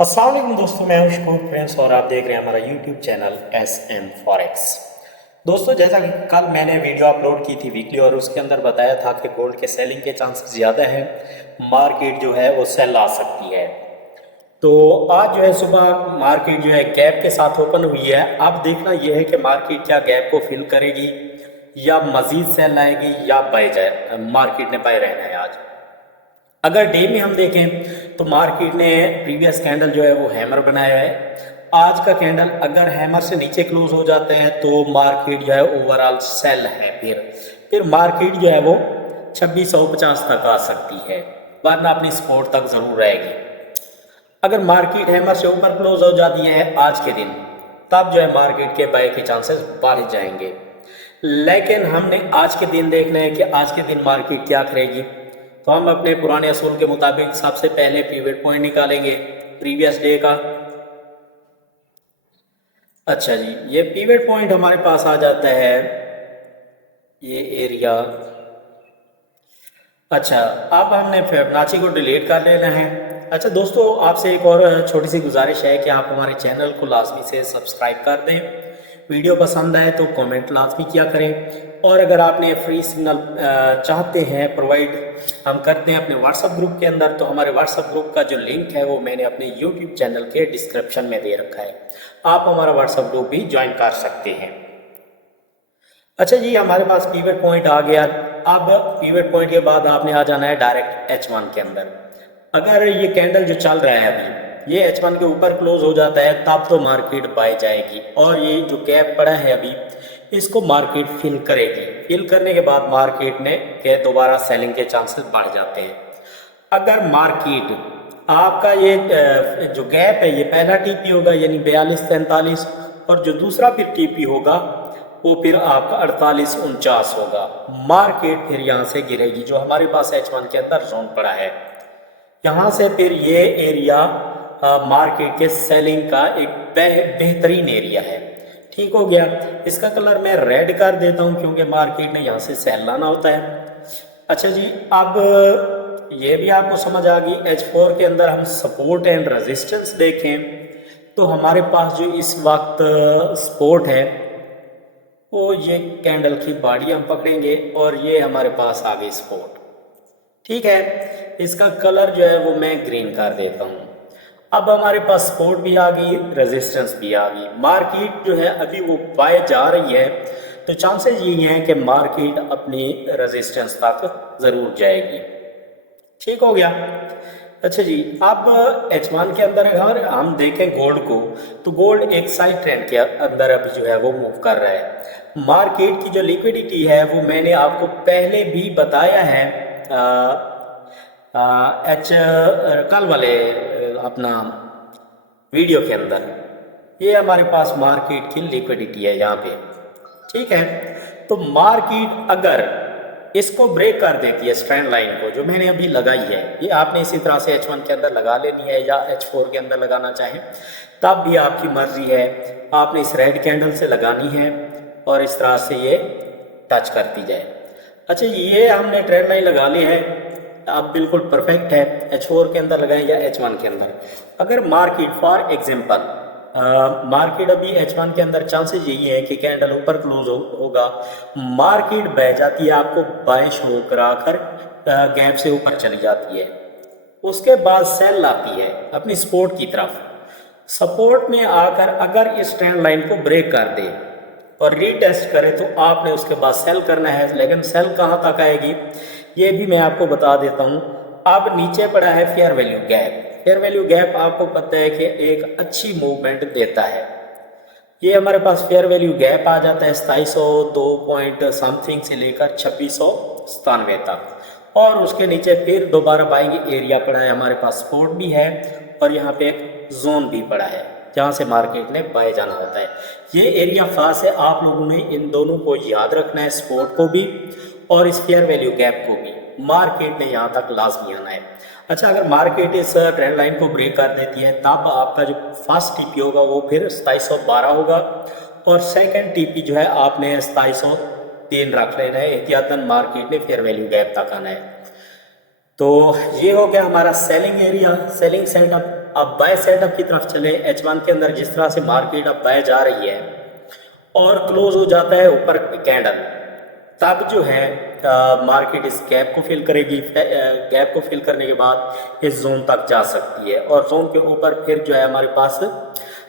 अस्सलाम वालेकुम दोस्तों, मैं हूं शकूर फ्रेंड्स और आप देख रहे हैं हमारा यूट्यूब चैनल SM फॉरेक्स। दोस्तों, जैसा कि कल मैंने वीडियो अपलोड की थी वीकली और उसके अंदर बताया था कि गोल्ड के सेलिंग के चांसेस ज़्यादा हैं, मार्केट जो है वो सेल आ सकती है। तो आज जो है सुबह मार्केट जो है गैप के साथ ओपन हुई है। अब देखना यह है कि मार्केट क्या गैप को फिल करेगी या मजीद सेल आएगी या बाय जाए, मार्केट ने बाय रहना है आज। अगर डे में हम देखें तो मार्केट ने प्रीवियस कैंडल जो है वो हैमर बनाया है। आज का कैंडल अगर हैमर से नीचे क्लोज हो जाता है तो मार्केट जो है ओवरऑल सेल है। फिर मार्केट जो है वो 2650 तक आ सकती है, वरना अपनी सपोर्ट तक जरूर रहेगी। अगर मार्केट हैमर से ऊपर क्लोज हो जाती है आज के दिन, तब जो है मार्केट के बाय के चांसेस बढ़ जाएंगे। लेकिन हमने आज के दिन देखना है कि आज के दिन मार्केट क्या करेगी। तो हम अपने पुराने असूल के मुताबिक सबसे पहले पिवट पॉइंट निकालेंगे प्रीवियस डे का। अच्छा जी, ये पिवट पॉइंट हमारे पास आ जाता है, ये एरिया। अच्छा, अब हमने फिबोनाची को डिलीट कर लेना है। अच्छा दोस्तों, आपसे एक और छोटी सी गुजारिश है कि आप हमारे चैनल को लाजमी से सब्सक्राइब कर दें। वीडियो पसंद आए तो कमेंट लाजमी किया करें। और अगर आपने फ्री सिग्नल चाहते हैं प्रोवाइड हम करते हैं अपने व्हाट्सएप ग्रुप के अंदर, तो हमारे व्हाट्सएप ग्रुप का जो लिंक है वो मैंने अपने यूट्यूब चैनल के डिस्क्रिप्शन में दे रखा है। आप हमारा व्हाट्सएप ग्रुप भी ज्वाइन कर सकते हैं। अच्छा जी, हमारे पास पिवट पॉइंट आ गया। अब पिवट पॉइंट के बाद आपने आ जाना है डायरेक्ट H1 के अंदर। अगर ये कैंडल जो चल रहा है अभी ये H1 के ऊपर क्लोज हो जाता है तब तो मार्केट बाय जाएगी, और ये जो गैप पड़ा है अभी इसको मार्केट फिल करेगी। फिल करने के बाद मार्केट ने के दोबारा सेलिंग के चांसेस बढ़ जाते हैं। अगर मार्केट आपका ये जो गैप है ये पहला टीपी होगा यानी 4243, और जो दूसरा फिर टीपी होगा वो फिर आपका 4849 होगा। मार्केट फिर यहाँ से गिरेगी। जो हमारे पास H1 के अंदर जोन पड़ा है, यहाँ से फिर ये एरिया मार्केट के सेलिंग का एक बेहतरीन एरिया है। ठीक हो गया। इसका कलर मैं रेड कर देता हूँ क्योंकि मार्केट ने यहाँ से सेल लाना होता है। अच्छा जी, अब ये भी आपको समझ आ गई। H4 के अंदर हम सपोर्ट एंड रेजिस्टेंस देखें तो हमारे पास जो इस वक्त सपोर्ट है वो ये कैंडल की बॉडी हम पकड़ेंगे और ये हमारे पास आ गई सपोर्ट। ठीक है, इसका कलर जो है वो मैं ग्रीन कर देता हूँ। अब हमारे पास सपोर्ट भी आ गई, रेजिस्टेंस भी आ गई। मार्केट जो है अभी वो बाय जा रही है, तो चांसेस यही हैं कि मार्केट अपनी रेजिस्टेंस तक ज़रूर जाएगी। ठीक हो गया। अच्छा जी, अब H1 के अंदर अगर हम देखें गोल्ड को, तो गोल्ड एक साइड ट्रेंड के अंदर अभी जो है वो मूव कर रहा है। मार्केट की जो लिक्विडिटी है वो मैंने आपको पहले भी बताया है एच कल वाले अपना वीडियो के अंदर। ये हमारे पास मार्केट की लिक्विडिटी है यहाँ पे। ठीक है, तो मार्केट अगर इसको ब्रेक कर देती है स्ट्रेंड लाइन को जो मैंने अभी लगाई है, ये आपने इसी तरह से H1 के अंदर लगा लेनी है या H4 के अंदर लगाना चाहें तब भी आपकी मर्जी है। आपने इस रेड कैंडल से लगानी है और इस तरह से ये टच करती जाए। अच्छा, ये हमने ट्रेंड लाइन लगा ली है, अब बिल्कुल परफेक्ट है। H4 के अंदर लगाएं या H1 के अंदर। अगर मार्केट फॉर एग्जांपल मार्केट अभी H1 के अंदर चांसेस यही है कि कैंडल ऊपर क्लोज होगा, मार्केट बह जाती है, आपको बाय शो कराकर गैप से ऊपर चली जाती है। उसके बाद सेल आती है अपनी सपोर्ट की तरफ। सपोर्ट में आकर अगर इस ट्रेंड लाइन को ब्रेक कर दे और रीटेस्ट करे तो आपने उसके बाद सेल करना है। लेकिन सेल कहाँ तक आएगी ये भी मैं आपको बता देता हूँ। अब नीचे पड़ा है fair value gap. Fair value gap आपको पता है कि एक अच्छी मूवमेंट देता है। ये हमारे पास फेयर वैल्यू गैप आ जाता है 2702 पॉइंट समथिंग से लेकर 2697 तक, और उसके नीचे फिर दोबारा बाइंग एरिया पड़ा है। हमारे पास सपोर्ट भी है और यहाँ पे एक जोन भी पड़ा है जहाँ से मार्केट ने बाय जाना होता है। ये एरिया खास है, आप लोगों ने इन दोनों को याद रखना है, सपोर्ट को भी और इस फेयर वैल्यू गैप को भी। मार्केट ने यहाँ तक लाजमी आना है। अच्छा, अगर मार्केट इस ट्रेंड लाइन को ब्रेक कर देती है तब आपका जो फर्स्ट टीपी होगा वो फिर 2712 होगा, और सेकंड टीपी जो है आपने 2703 रख लेना है। एहतियातन मार्केट ने फेयर वैल्यू गैप तक आना है। तो ये हो गया हमारा सेलिंग एरिया, सेलिंग सेटअप। अब बाय सेटअप की तरफ चले। H1 के अंदर जिस तरह से मार्केट अब बाय जा रही है और क्लोज हो जाता है ऊपर कैंडल, तब जो है मार्केट इस गैप को फिल करेगी। गैप को फिल करने के बाद इस जोन तक जा सकती है और जोन के ऊपर फिर जो है हमारे पास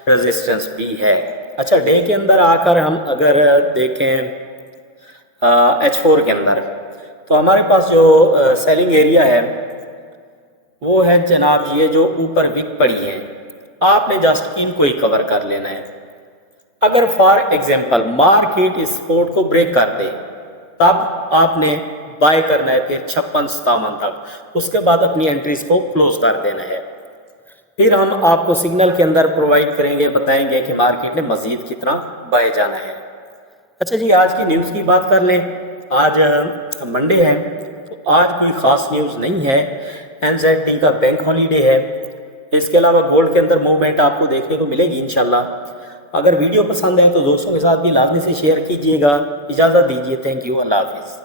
रेजिस्टेंस भी है। अच्छा, डे के अंदर आकर हम अगर देखें H4 के अंदर, तो हमारे पास जो सेलिंग एरिया है वो है जनाब ये जो ऊपर विक पड़ी है, आपने जस्ट इनको ही कवर कर लेना है। अगर फॉर एग्जांपल मार्केट इस सपोर्ट को ब्रेक कर दे, तब आपने बाय करना है फिर 56-57 तक, उसके बाद अपनी एंट्रीज को क्लोज कर देना है। फिर हम आपको सिग्नल के अंदर प्रोवाइड करेंगे, बताएंगे कि मार्केट ने मजीद कितना बाय जाना है। अच्छा जी, आज की न्यूज़ की बात कर लें। आज मंडे है, तो आज कोई ख़ास न्यूज़ नहीं है। NZD का बैंक हॉलीडे है। इसके अलावा गोल्ड के अंदर मूवमेंट आपको देखने को मिलेगी इंशाल्लाह। अगर वीडियो पसंद है तो दोस्तों के साथ भी लाजमी से शेयर कीजिएगा। इजाज़त दीजिए। Thank you. अल्लाह हाफिज़।